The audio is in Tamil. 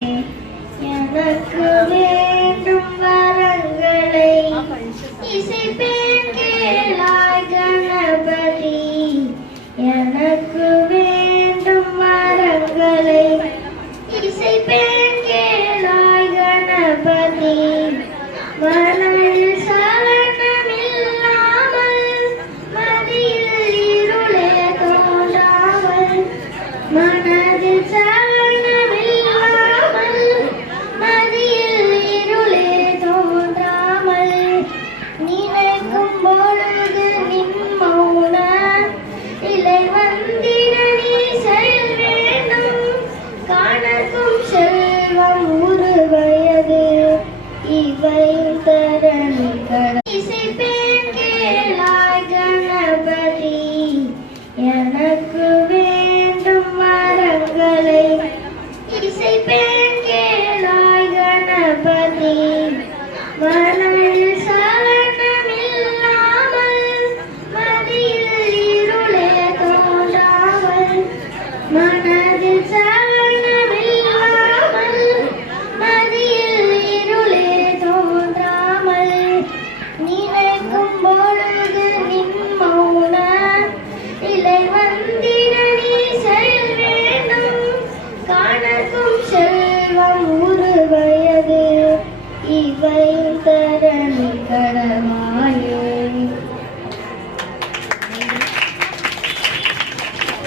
எனக்கு வேண்டும் வரங்களை இசைப்பேன் கேளாய் கணபதி. எனக்கு வேண்டும் வரங்களை இசைப்பேன் கேளாய் கணபதி. மனதில் சலனமில்லாமல் மதியில் இருளே தோன்றாமல் மனதில் இவையும் தரணிகள் இசைப்பேன் கேளாய் கணபதி. எனக்கு வேண்டும் வரங்களை இசைப்பேன் கேளாய் கணபதி. மனதில் சலனமில்லாமல் மதியில் இருளே தோன்றாமல் மனதில் செல்வம்